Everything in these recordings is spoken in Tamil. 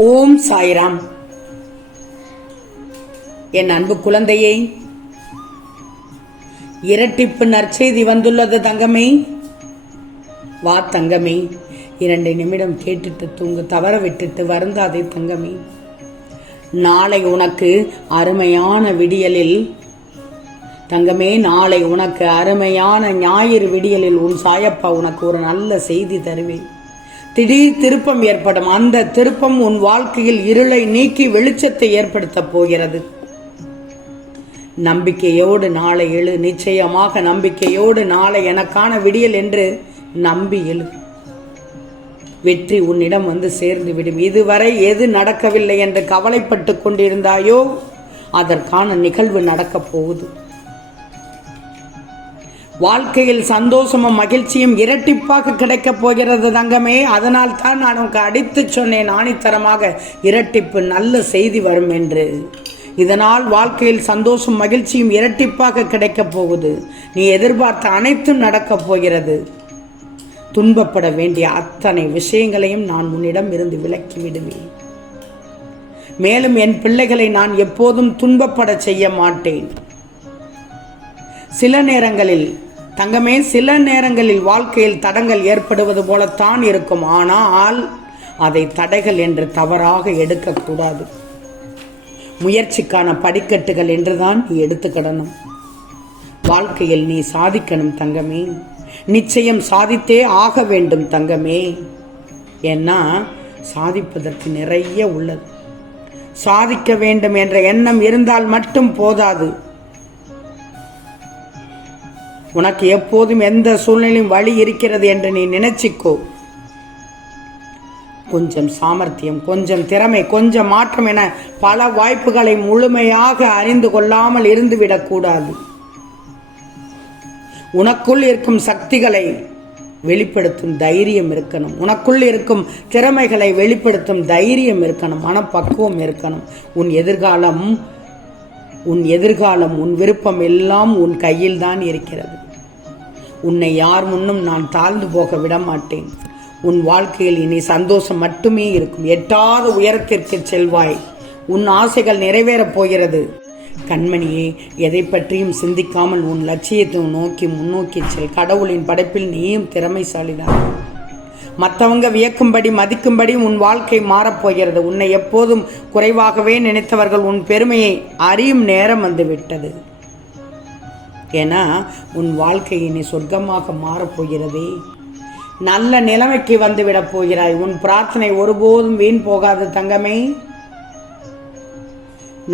ஓம் சாய்ராம். என் அன்பு குழந்தையே, இரட்டிப்பு நற்செய்தி வந்துள்ளது தங்கமே. வா தங்கமே, 2 நிமிடம் கேட்டுட்டு தூங்கு, தவற விட்டுட்டு வருந்தாதே தங்கமே. நாளை உனக்கு அருமையான விடியலில் தங்கமே, நாளை உனக்கு அருமையான ஞாயிறு விடியலில் உன் சாயப்பா உனக்கு ஒரு நல்ல செய்தி தருவேன். திடீர் திருப்பம் ஏற்படும். அந்த திருப்பம் உன் வாழ்க்கையில் இருளை நீக்கி வெளிச்சத்தை ஏற்படுத்தப் போகிறது. நம்பிக்கையோடு நாளை எழு. நிச்சயமாக நம்பிக்கையோடு நாளை எனக்கான விடியல் என்று நம்பி எழு. வெற்றி உன்னிடம் வந்து சேர்ந்து விடும். இதுவரை எது நடக்கவில்லை என்று கவலைப்பட்டு கொண்டிருந்தாயோ அதற்கான நிகழ்வு நடக்கப் போகுது. வாழ்க்கையில் சந்தோஷமும் மகிழ்ச்சியும் இரட்டிப்பாக கிடைக்கப் போகிறது தங்கமே. அதனால் தான் நான் உனக்கு அடித்து சொன்னேன் ஆணித்தரமாக, இரட்டிப்பு நல்ல செய்தி வரும் என்று. இதனால் வாழ்க்கையில் சந்தோஷம் மகிழ்ச்சியும் இரட்டிப்பாக கிடைக்கப் போகுது. நீ எதிர்பார்த்த அனைத்தும் நடக்கப் போகிறது. துன்பப்பட வேண்டிய அத்தனை விஷயங்களையும் நான் உன்னிடம் இருந்து விலக்கி விடுவேன். மேலும் என் பிள்ளைகளை நான் எப்போதும் துன்பப்பட செய்ய மாட்டேன். சில நேரங்களில் தங்கமே, சில நேரங்களில் வாழ்க்கையில் தடங்கள் ஏற்படுவது போலத்தான் இருக்கும். ஆனால் அதை தடைகள் என்று தவறாக எடுக்கக்கூடாது. முயற்சிக்கான படிக்கட்டுகள் என்றுதான் நீ எடுத்துக்கிடணும். வாழ்க்கையில் நீ சாதிக்கணும் தங்கமே. நிச்சயம் சாதித்தே ஆக வேண்டும் தங்கமே. ஏன்னா சாதிப்பதற்கு நிறைய உள்ளது. சாதிக்க வேண்டும் என்ற எண்ணம் இருந்தால் மட்டும் போதாது. உனக்கு எப்போதும் எந்த சூழ்நிலையும் வழி இருக்கிறது என்று நீ நினைச்சிக்கோ. கொஞ்சம் சாமர்த்தியம், கொஞ்சம் திறமை, கொஞ்சம் மாற்றம் என பல வாய்ப்புகளை முழுமையாக அறிந்து கொள்ளாமல் இருந்துவிடக்கூடாது. உனக்குள் இருக்கும் சக்திகளை வெளிப்படுத்தும் தைரியம் இருக்கணும். உனக்குள் இருக்கும் திறமைகளை வெளிப்படுத்தும் தைரியம் இருக்கணும். மனப்பக்குவம் இருக்கணும். உன் எதிர்காலம் உன் விருப்பம் எல்லாம் உன் கையில் தான் இருக்கிறது. உன்னை யார் முன்னும் நான் தாழ்ந்து போக விட மாட்டேன். உன் வாழ்க்கையில் இனி சந்தோஷம் மட்டுமே இருக்கும். எட்டாத உயரத்திற்கு செல்வாய். உன் ஆசைகள் நிறைவேறப் போகிறது. கண்மணியே, எதை பற்றியும் சிந்திக்காமல் உன் லட்சியத்தை நோக்கி முன்னோக்கி செல். கடவுளின் படைப்பில் நீயும் திறமைசாலிதான். மற்றவங்க வியக்கும்படி மதிக்கும்படி உன் வாழ்க்கை மாறப்போகிறது. உன்னை எப்போதும் குறைவாகவே நினைத்தவர்கள் உன் பெருமையை அறியும் நேரம் வந்துவிட்டது. ஏன்னா உன் வாழ்க்கை இனி சொர்க்கமாக மாறப்போகிறதே. நல்ல நிலைமைக்கு வந்துவிடப் போகிறாய். உன் பிரார்த்தனை ஒருபோதும் வீண் போகாது தங்கமே.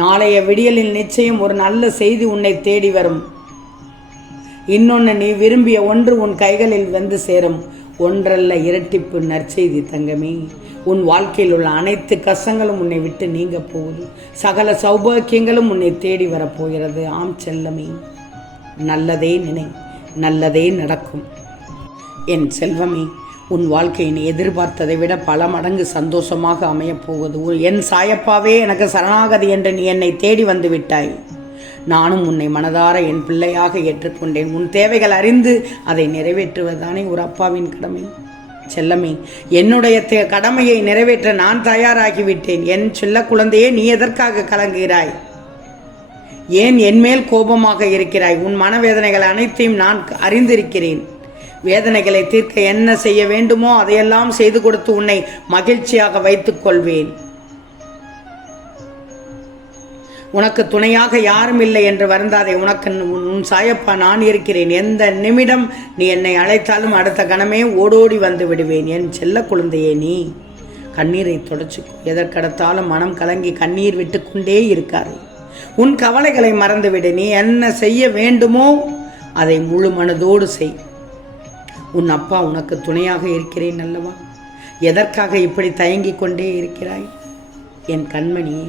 நாளைய விடியலில் நிச்சயம் ஒரு நல்ல செய்தி உன்னை தேடி வரும். இன்னொன்று, நீ விரும்பிய ஒன்று உன் கைகளில் வந்து சேரும். ஒன்றல்ல, இரட்டிப்பு நற்செய்தி தங்கமே. உன் வாழ்க்கையில் உள்ள அனைத்து கஷ்டங்களும் உன்னை விட்டு நீங்க போகுது. சகல சௌபாக்கியங்களும் உன்னை தேடி வரப்போகிறது. ஆம் செல்லமே, நல்லதே நினை, நல்லதே நடக்கும். என் செல்வமே, உன் வாழ்க்கையை நீ எதிர்பார்த்ததை விட பல மடங்கு சந்தோஷமாக அமையப் போகுது. என் சாயப்பாவே எனக்கு சரணாகதி என்று நீ என்னை தேடி வந்து விட்டாய். நானும் உன்னை மனதார என் பிள்ளையாக ஏற்றுக்கொண்டேன். உன் தேவைகள் அறிந்து அதை நிறைவேற்றுவதுதானே ஒரு அப்பாவின் கடமை. செல்லமே, என்னுடைய கடமையை நிறைவேற்ற நான் தயாராகிவிட்டேன். என் செல்ல குழந்தையே, நீ எதற்காக கலங்குகிறாய்? ஏன் என்மேல் கோபமாக இருக்கிறாய்? உன் மனவேதனைகள் அனைத்தையும் நான் அறிந்திருக்கிறேன். வேதனைகளை தீர்க்க என்ன செய்ய வேண்டுமோ அதையெல்லாம் செய்து கொடுத்து உன்னை மகிழ்ச்சியாக வைத்துக் கொள்வேன். உனக்கு துணையாக யாரும் இல்லை என்று வருந்தாதே. உனக்கு உன் சாயப்பா நான் இருக்கிறேன். எந்த நிமிடம் நீ என்னை அழைத்தாலும் அடுத்த கணமே ஓடோடி வந்து விடுவேன். என் செல்ல குழந்தையே, நீ கண்ணீரை தொடச்சிக்கோ. எதற்கெடுத்தாலும் மனம் கலங்கி கண்ணீர் விட்டு கொண்டே இருக்காது. உன் கவலைகளை மறந்துவிடு. நீ என்ன செய்ய வேண்டுமோ அதை முழு மனதோடு செய். உன் அப்பா உனக்கு துணையாக இருக்கிறேன் அல்லவா? எதற்காக இப்படி தயங்கிக் கொண்டே இருக்கிறாய்? என் கண்மணியே,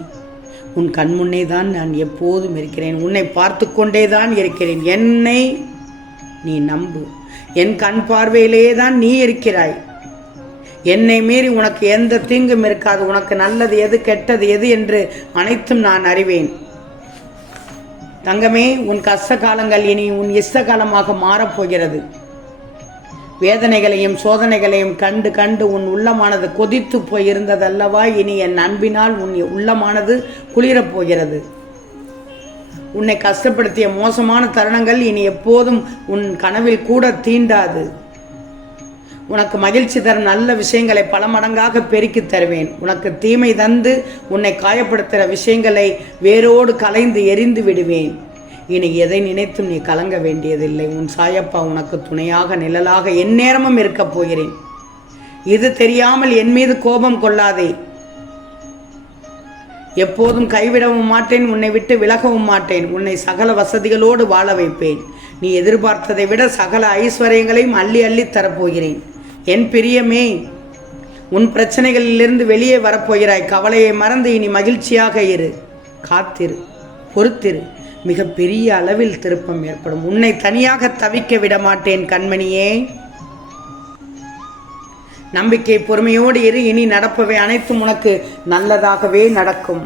உன் கண்முன்னே தான் நான் எப்போதும் இருக்கிறேன். உன்னை பார்த்து கொண்டே தான் இருக்கிறேன். என்னை நீ நம்பு. என் கண் பார்வையிலேயே தான் நீ இருக்கிறாய். என்னை மீறி உனக்கு எந்த தீங்கும் இருக்காது. உனக்கு நல்லது எது கெட்டது எது என்று அனைத்தும் நான் அறிவேன். தங்கமே, உன் கஷ்ட காலங்கள் இனி உன் இஷ்ட காலமாக மாறப்போகிறது. வேதனைகளையும் சோதனைகளையும் கண்டு கண்டு உன் உள்ளமானது கொதித்து போய் இருந்ததல்லவா? இனி என் அன்பினால் உன் உள்ளமானது குளிரப் போகிறது. உன்னை கஷ்டப்படுத்திய மோசமான தருணங்கள் இனி எப்போதும் உன் கனவில் கூட தீண்டாது. உனக்கு மகிழ்ச்சி தரும் நல்ல விஷயங்களை பல மடங்காக பெருக்கி தருவேன். உனக்கு தீமை தந்து உன்னை காயப்படுத்துகிற விஷயங்களை வேரோடு கலைந்து எரிந்து விடுவேன். இனி எதை நினைத்தும் நீ கலங்க வேண்டியதில்லை. உன் சாயப்பா உனக்கு துணையாக நிழலாக எந்நேரமும் இருக்கப் போகிறேன். இது தெரியாமல் என் மீது கோபம் கொள்ளாதே. எப்போதும் கைவிடவும் மாட்டேன், உன்னை விட்டு விலகவும் மாட்டேன். உன்னை சகல வசதிகளோடு வாழ வைப்பேன். நீ எதிர்பார்த்ததை விட சகல ஐஸ்வர்யங்களையும் அள்ளி அள்ளி தரப்போகிறேன். என் பிரியமே, உன் பிரச்சனைகளிலிருந்து வெளியே வரப்போகிறாய். கவலையை மறந்து இனி மகிழ்ச்சியாக இரு. காத்திரு, பொறுத்திரு. மிக பெரிய அளவில் திருப்பம் ஏற்படும். உன்னை தனியாக தவிக்க விட மாட்டேன் கண்மணியே. நம்பிக்கை பொறுமையோடு இரு. இனி நடப்பவை அனைத்தும் உனக்கு நல்லதாகவே நடக்கும்.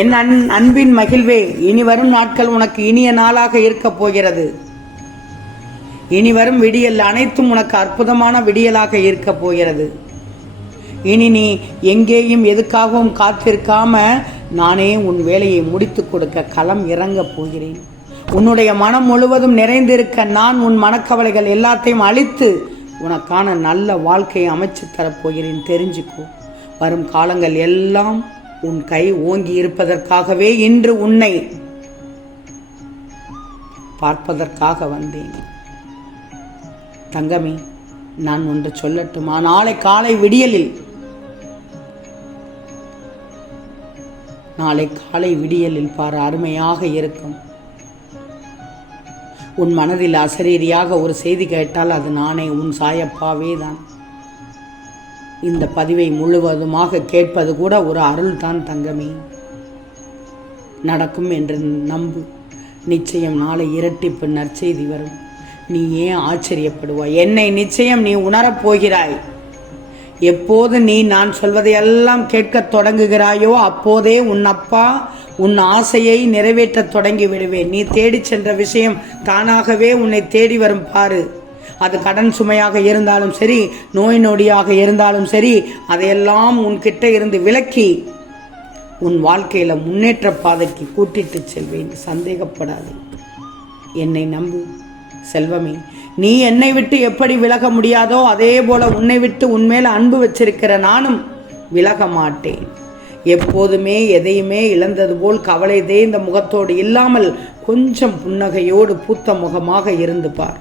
என் அன்பின் மகிழ்வே, இனி வரும் நாட்கள் உனக்கு இனிய நாளாக இருக்கப் போகிறது. இனி வரும் விடியல் அனைத்தும் உனக்கு அற்புதமான விடியலாக இருக்கப் போகிறது. இனி நீ எங்கேயும் எதுக்காகவும் காத்திருக்காம நானே உன் வேலையை முடித்து கொடுக்க களம் இறங்கப் போகிறேன். உன்னுடைய மனம் முழுவதும் நிறைந்திருக்க நான் உன் மனக்கவலைகள் எல்லாத்தையும் அழித்து உனக்கான நல்ல வாழ்க்கையை அமைச்சு தரப்போகிறேன். தெரிஞ்சுக்கோ. வரும் காலங்கள் எல்லாம் உன் கை ஓங்கி இருப்பதற்காகவே இன்று உன்னை பார்ப்பதற்காக வந்தேன். தங்கமே, நான் ஒன்று சொல்லட்டுமா? நாளை காலை விடியலில் பாரு, அருமையாக இருக்கும். உன் மனதில் அசரீரியாக ஒரு செய்தி கேட்டால் அது நானே, உன் சாயப்பாவே தான். இந்த பதிவை முழுவதுமாக கேட்பது கூட ஒரு அருள் தான் தங்கமே. நடக்கும் என்று நம்பு. நிச்சயம் நாளை இரட்டிப்பு நற்செய்தி வரும். நீ ஏன் ஆச்சரியப்படுவாய்? என்னை நிச்சயம் நீ உணரப் போகிறாய். எப்போது நீ நான் சொல்வதையெல்லாம் கேட்கத் தொடங்குகிறாயோ அப்போதே உன் அப்பா உன் ஆசையை நிறைவேற்ற தொடங்கி விடுவேன். நீ தேடி சென்ற விஷயம் தானாகவே உன்னை தேடி வரும் பாரு. அது கடன் சுமையாக இருந்தாலும் சரி, நோய் நொடியாக இருந்தாலும் சரி, அதையெல்லாம் உன்கிட்ட இருந்து விலக்கி உன் வாழ்க்கையில முன்னேற்ற பாதைக்கு கூட்டிட்டு செல்வேன். சந்தேகப்படாது. என்னை நம்பு செல்வமே. நீ என்னை விட்டு எப்படி விலக முடியாதோ அதே போல உன்னை விட்டு உன்மேல அன்பு வச்சிருக்கிற நானும் விலக மாட்டேன். எப்போதுமே எதையுமே இழந்தது போல் கவலை தேய்ந்த முகத்தோடு இல்லாமல் கொஞ்சம் புன்னகையோடு பூத்த முகமாக இருந்து பார்.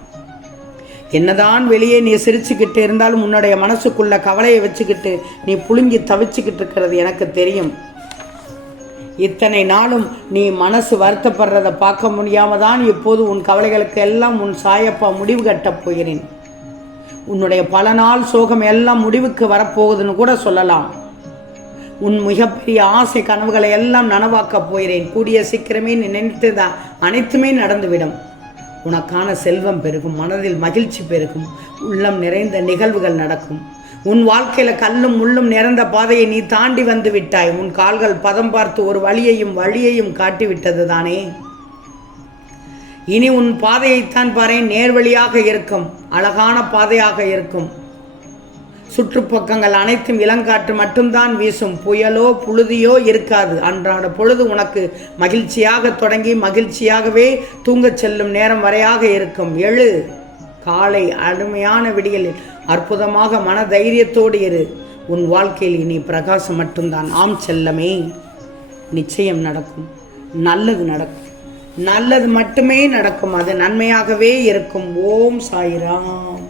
என்னதான் வெளியே நீ சிரிச்சுக்கிட்டு இருந்தாலும் உன்னுடைய மனசுக்குள்ள கவலையை வச்சுக்கிட்டு நீ புழுங்கி தவிச்சுக்கிட்டு இருக்கிறது எனக்கு தெரியும். இத்தனை நாளும் நீ மனசு வருத்தப்படுறதை பார்க்க முடியாம தான் இப்போது உன் கவலைகளுக்கு எல்லாம் உன் சாயப்பா முடிவு கட்டப் போகிறேன். உன்னுடைய பல நாள் சோகம் எல்லாம் முடிவுக்கு வரப்போகுதுன்னு கூட சொல்லலாம். உன் மிகப்பெரிய ஆசை கனவுகளை எல்லாம் நனவாக்கப் போகிறேன். கூடிய சீக்கிரமே நீ நினைத்துதான் அனைத்துமே நடந்துவிடும். உனக்கான செல்வம் பெருகும், மனதில் மகிழ்ச்சி பெருகும், உள்ளம் நிறைந்த நிகழ்வுகள் நடக்கும். உன் வாழ்க்கையில கல்லும் முள்ளும் நிறைந்த பாதையை நீ தாண்டி வந்து விட்டாய். உன் கால்கள் பதம் பார்த்து ஒரு வழியையும் காட்டிவிட்டது தானே. இனி உன் பாதையைத்தான் பாரு, நேர்வழியாக இருக்கும், அழகான பாதையாக இருக்கும். சுற்றுப்பக்கங்கள் அனைத்தும் இளங்காற்று மட்டும்தான் வீசும். புயலோ புழுதியோ இருக்காது. அன்றாட பொழுது உனக்கு மகிழ்ச்சியாக தொடங்கி மகிழ்ச்சியாகவே தூங்கச் செல்லும் நேரம் வரையாக இருக்கும். எழு. காலை அருமையான விடியலில் அற்புதமாக மன தைரியத்தோடு இரு. உன் வாழ்க்கையில் இனி பிரகாசம் மட்டும்தான். ஆம் செல்லமே, நிச்சயம் நடக்கும். நல்லது நடக்கும். நல்லது மட்டுமே நடக்கும். அது நன்மையாகவே இருக்கும். ஓம் சாய்ராம்.